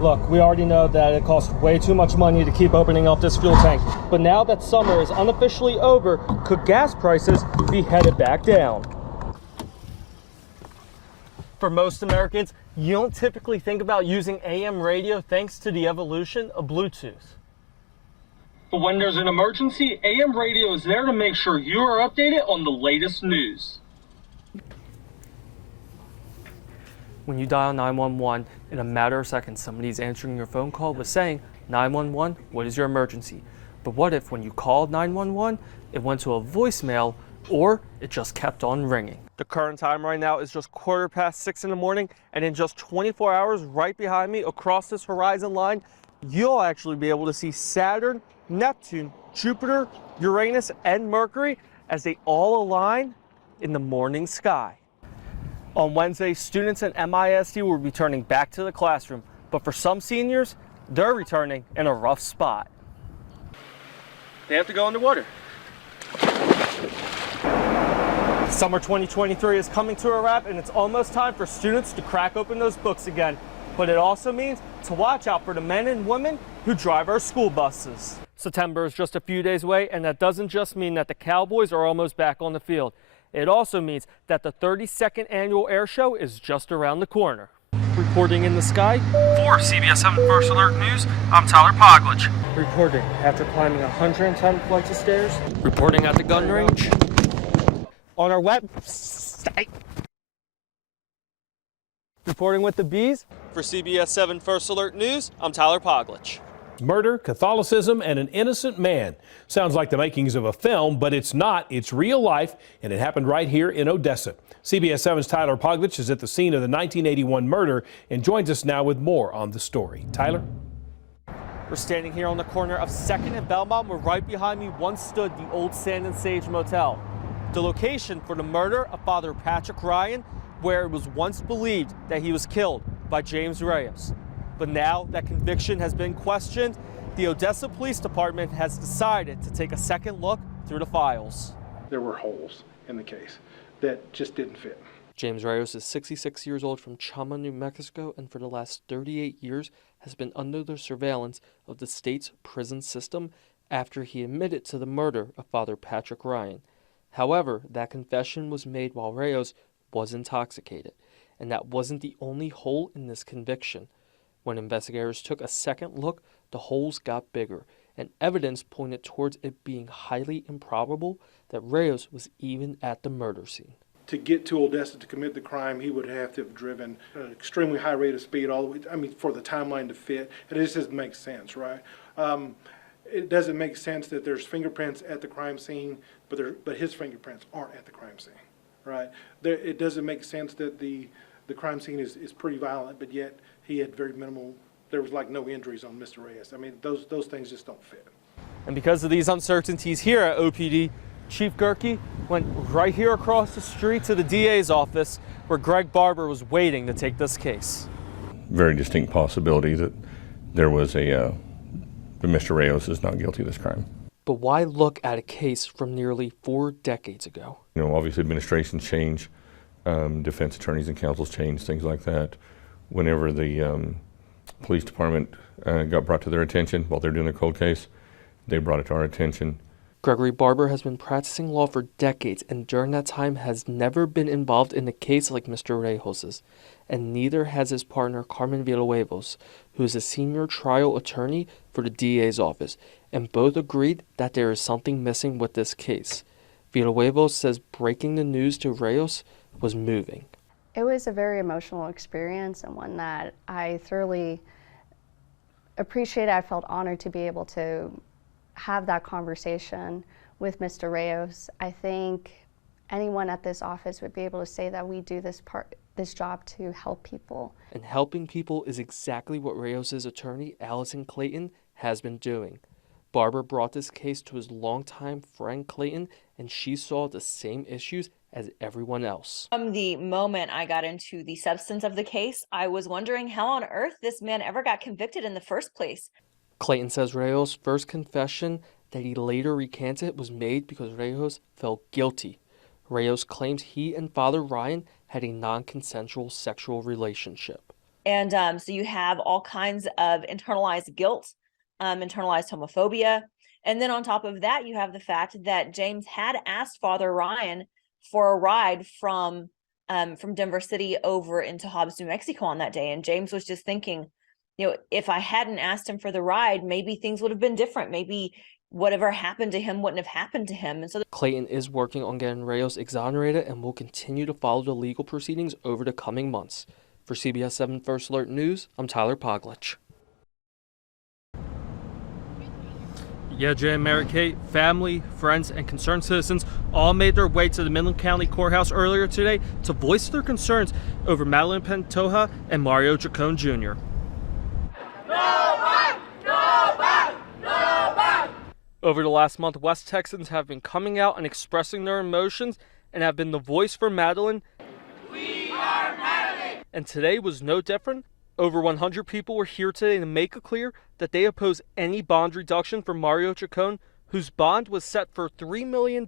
Look, we already know that it costs way too much money to keep opening up this fuel tank, but now that summer is unofficially over, could gas prices be headed back down? For most Americans, you don't typically think about using AM radio thanks to the evolution of Bluetooth. But when there's an emergency, AM radio is there to make sure you are updated on the latest news. When you dial 911, in a matter of seconds, somebody's answering your phone call with saying, 911, what is your emergency? But what if when you called 911, it went to a voicemail or it just kept on ringing? The current time right now is just 6:15 in the morning, and in just 24 hours, right behind me across this horizon line, you'll actually be able to see Saturn, Neptune, Jupiter, Uranus, and Mercury as they all align in the morning sky. On Wednesday, students at MISD will be returning back to the classroom, but for some seniors, they're returning in a rough spot. They have to go underwater. Summer 2023 is coming to a wrap, and it's almost time for students to crack open those books again. But it also means to watch out for the men and women who drive our school buses. September is just a few days away, and that doesn't just mean that the Cowboys are almost back on the field. It also means that the 32nd annual air show is just around the corner. Reporting in the sky for CBS 7 First Alert News, I'm Tyler Poglitsch. Reporting after climbing 110 flights of stairs. Reporting at the gun range. On our website. Reporting with the bees for CBS 7 First Alert News, I'm Tyler Poglitsch. Murder, Catholicism, and an innocent man. Sounds like the makings of a film, but it's not. It's real life, and it happened right here in Odessa. CBS 7's Tyler Poglitsch is at the scene of the 1981 murder and joins us now with more on the story. Tyler? We're standing here on the corner of 2nd and Belmont, where right behind me once stood the old Sand and Sage Motel, the location for the murder of Father Patrick Ryan, where it was once believed that he was killed by James Reyes. But now that conviction has been questioned, the Odessa Police Department has decided to take a second look through the files. There were holes in the case that just didn't fit. James Reyes is 66 years old from Chama, New Mexico, and for the last 38 years has been under the surveillance of the state's prison system after he admitted to the murder of Father Patrick Ryan. However, that confession was made while Reyes was intoxicated, and that wasn't the only hole in this conviction. When investigators took a second look, the holes got bigger, and evidence pointed towards it being highly improbable that Reyes was even at the murder scene. To get to Odessa to commit the crime, he would have to have driven at an extremely high rate of speed all the way, for the timeline to fit. It just doesn't make sense, right? It doesn't make sense that there's fingerprints at the crime scene, but his fingerprints aren't at the crime scene, right? It doesn't make sense that the crime scene is pretty violent, but yet he had very minimal, there was like no injuries on Mr. Reyes. Those things just don't fit. And because of these uncertainties here at OPD, Chief Gerke went right here across the street to the DA's office where Greg Barber was waiting to take this case. Very distinct possibility that there was that Mr. Reyes is not guilty of this crime. But why look at a case from nearly 4 decades ago? Obviously administrations change, defense attorneys and counsels change, things like that. Whenever the police department got brought to their attention while they're doing their cold case, they brought it to our attention. Gregory Barber has been practicing law for decades, and during that time has never been involved in a case like Mr. Reyes's, and neither has his partner Carmen Villanueva, who is a senior trial attorney for the DA's office, and both agreed that there is something missing with this case. Villanueva says breaking the news to Reyes was moving. It was a very emotional experience, and one that I thoroughly appreciated. I felt honored to be able to have that conversation with Mr. Reyes. I think anyone at this office would be able to say that we do this job to help people. And helping people is exactly what Reyes' attorney, Allison Clayton, has been doing. Barber brought this case to his longtime friend Clayton, and she saw the same issues as everyone else. From the moment I got into the substance of the case, I was wondering how on earth this man ever got convicted in the first place. Clayton says Reyes' first confession that he later recanted was made because Reyes felt guilty. Reyes claims he and Father Ryan had a non-consensual sexual relationship. And so you have all kinds of internalized guilt, internalized homophobia. And then on top of that, you have the fact that James had asked Father Ryan for a ride from Denver City over into Hobbs, New Mexico on that day. And James was just thinking, if I hadn't asked him for the ride, maybe things would have been different. Maybe whatever happened to him wouldn't have happened to him. And so Clayton is working on getting Reyes exonerated and will continue to follow the legal proceedings over the coming months. For CBS 7 First Alert News, I'm Tyler Poglitsch. Yeah, Jay and Mary Kate, family, friends, and concerned citizens all made their way to the Midland County Courthouse earlier today to voice their concerns over Madeline Pantoja and Mario Chacon Jr. Over the last month, West Texans have been coming out and expressing their emotions and have been the voice for Madeline. We are Madeline! And today was no different. Over 100 people were here today to make it clear that they oppose any bond reduction for Mario Chacon, whose bond was set for $3 million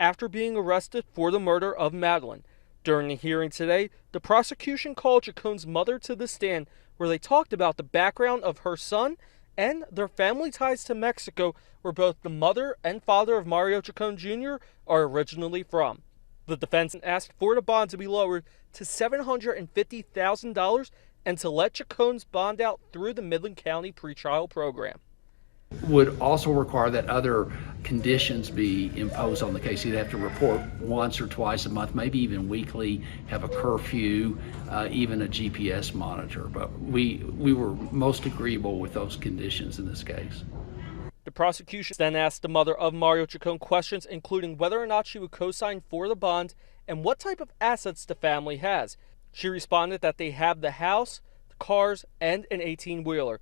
after being arrested for the murder of Madeline. During the hearing today, the prosecution called Chacon's mother to the stand, where they talked about the background of her son and their family ties to Mexico, where both the mother and father of Mario Chacon Jr. are originally from. The defense asked for the bond to be lowered to $750,000 and to let Chacon's bond out through the Midland County pretrial program. Would also require that other conditions be imposed on the case. You'd have to report once or twice a month, maybe even weekly, have a curfew, even a GPS monitor. But we were most agreeable with those conditions in this case. The prosecution then asked the mother of Mario Chacon questions, including whether or not she would co-sign for the bond and what type of assets the family has. She responded that they have the house, the cars, and an 18-wheeler.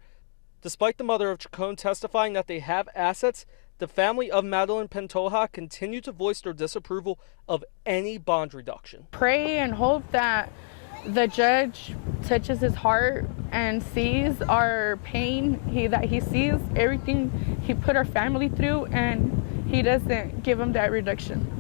Despite the mother of Chacon testifying that they have assets, the family of Madeline Pantoja continued to voice their disapproval of any bond reduction. Pray and hope that the judge touches his heart and sees our pain, that he sees everything he put our family through, and he doesn't give him that reduction.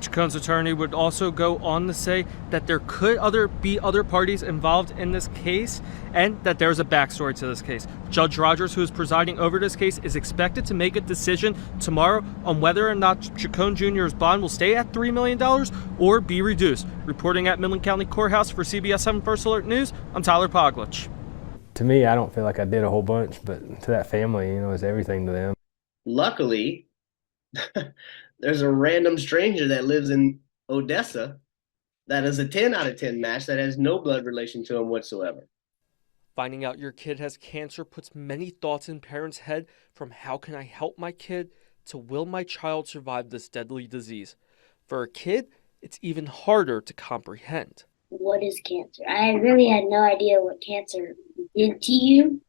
Chacon's attorney would also go on to say that there could be other parties involved in this case and that there's a backstory to this case. Judge Rogers, who is presiding over this case, is expected to make a decision tomorrow on whether or not Chacon Jr.'s bond will stay at $3 million or be reduced. Reporting at Midland County Courthouse for CBS 7 First Alert News, I'm Tyler Poglitsch. To me, I don't feel like I did a whole bunch, but to that family, it's everything to them. Luckily, there's a random stranger that lives in Odessa that is a 10 out of 10 match that has no blood relation to him whatsoever. Finding out your kid has cancer puts many thoughts in parents' head, from how can I help my kid to will my child survive this deadly disease. For a kid, it's even harder to comprehend. What is cancer? I really had no idea what cancer did to you.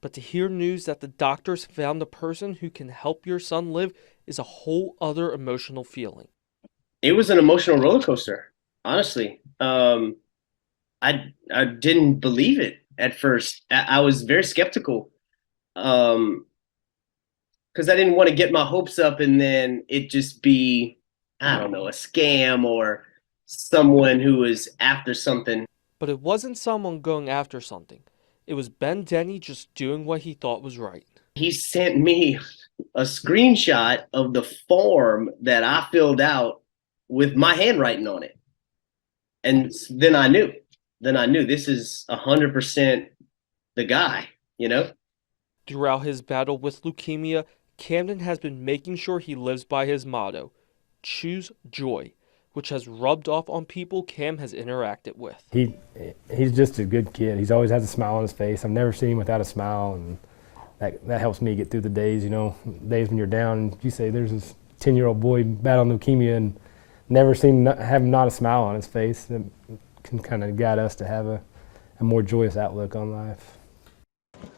But to hear news that the doctors found the person who can help your son live is a whole other emotional feeling. It was an emotional roller coaster, honestly. I didn't believe it at first. I was very skeptical because I didn't want to get my hopes up and then it just be, I don't know, a scam or someone who was after something. But it wasn't someone going after something. It was Ben Denny just doing what he thought was right. He sent me a screenshot of the form that I filled out with my handwriting on it. And then I knew this is 100% the guy, Throughout his battle with leukemia, Camden has been making sure he lives by his motto, choose joy, which has rubbed off on people Cam has interacted with. He's just a good kid. He's always has a smile on his face. I've never seen him without a smile, and that helps me get through the days, days when you're down and you say there's this 10-year-old boy battling leukemia and never seen have not a smile on his face. It can kind of guide us to have a more joyous outlook on life.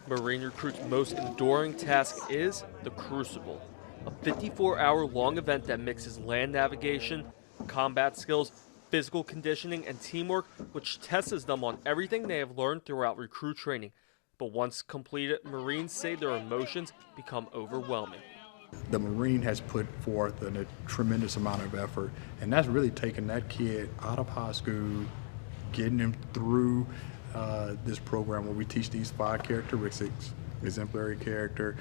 Marine recruits' most enduring task is the Crucible, a 54-hour long event that mixes land navigation, combat skills, physical conditioning, and teamwork, which tests them on everything they have learned throughout recruit training. But once completed, Marines say their emotions become overwhelming. The Marine has put forth a tremendous amount of effort, and that's really taken that kid out of high school getting them through this program where we teach these 5 characteristics. Exemplary character,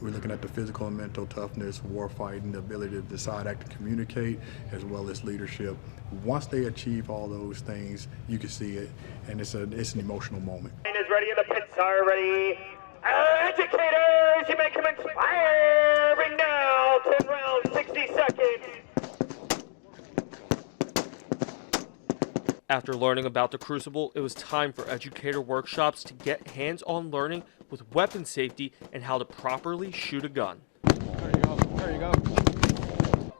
we're looking at the physical and mental toughness, war fighting, the ability to decide, act, and communicate, as well as leadership. Once they achieve all those things, you can see it, and it's an emotional moment. Is ready, and the pits are ready. Educators, you may commence firing now. 10 rounds, 60 seconds. After learning about the Crucible, it was time for educator workshops to get hands-on learning with weapon safety and how to properly shoot a gun. There you go.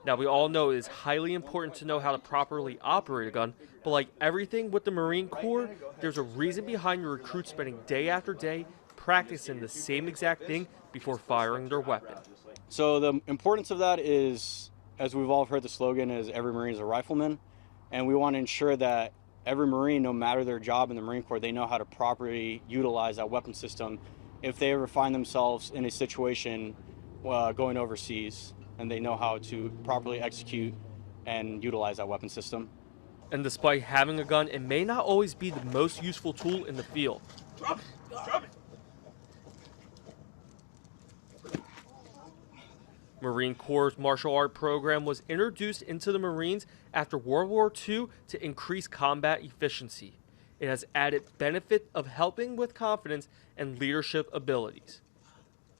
Now, we all know it is highly important to know how to properly operate a gun, but like everything with the Marine Corps, there's a reason behind your recruits spending day after day practicing the same exact thing before firing their weapon. So the importance of that is, as we've all heard the slogan, is every Marine is a rifleman, and we want to ensure that every Marine, no matter their job in the Marine Corps, they know how to properly utilize that weapon system if they ever find themselves in a situation going overseas, and they know how to properly execute and utilize that weapon system. And despite having a gun, it may not always be the most useful tool in the field. Drop it. Marine Corps' martial art program was introduced into the Marines after World War II to increase combat efficiency. It has added benefit of helping with confidence and leadership abilities.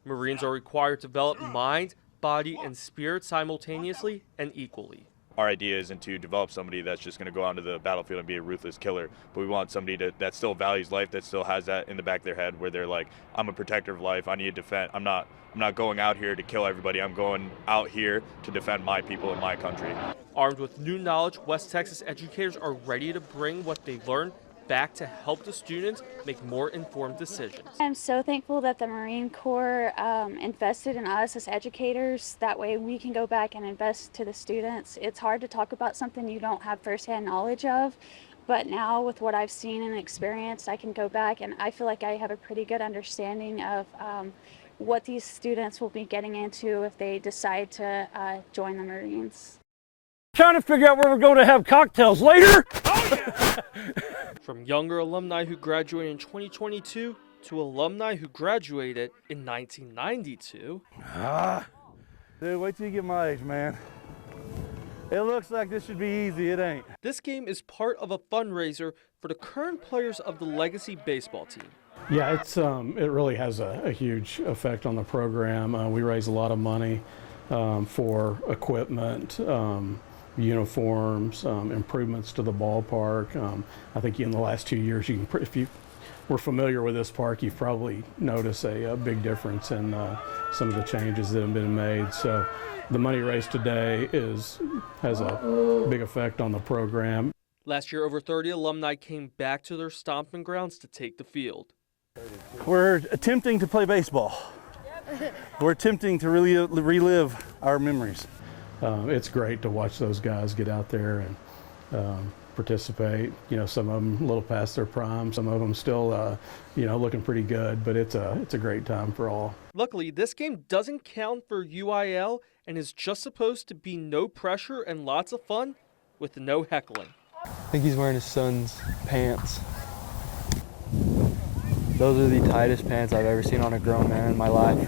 Marines are required to develop mind, body, and spirit simultaneously and equally. Our idea isn't to develop somebody that's just going to go onto the battlefield and be a ruthless killer, but we want somebody that still values life, that still has that in the back of their head, where they're like, I'm a protector of life, I need to defend, I'm not going out here to kill everybody, I'm going out here to defend my people and my country. Armed with new knowledge, West Texas educators are ready to bring what they learned back to help the students make more informed decisions. I'm so thankful that the Marine Corps invested in us as educators. That way we can go back and invest to the students. It's hard to talk about something you don't have firsthand knowledge of, but now with what I've seen and experienced, I can go back and I feel like I have a pretty good understanding of what these students will be getting into if they decide to join the Marines. Trying to figure out where we're going to have cocktails later. From younger alumni who graduated in 2022 to alumni who graduated in 1992. Dude, wait till you get my age, man. It looks like this should be easy, it ain't. This game is part of a fundraiser for the current players of the Legacy baseball team. Yeah, it really has a huge effect on the program. We raise a lot of money for equipment, uniforms, improvements to the ballpark. I think in the last 2 years, if you were familiar with this park, you've probably noticed a big difference in some of the changes that have been made. So the money raised today has a big effect on the program. Last year, over 30 alumni came back to their stomping grounds to take the field. We're attempting to play baseball. We're attempting to really relive our memories. It's great to watch those guys get out there and participate. You know, some of them a little past their prime, some of them still, looking pretty good, but it's a great time for all. Luckily, this game doesn't count for UIL and is just supposed to be no pressure and lots of fun with no heckling. I think he's wearing his son's pants. Those are the tightest pants I've ever seen on a grown man in my life.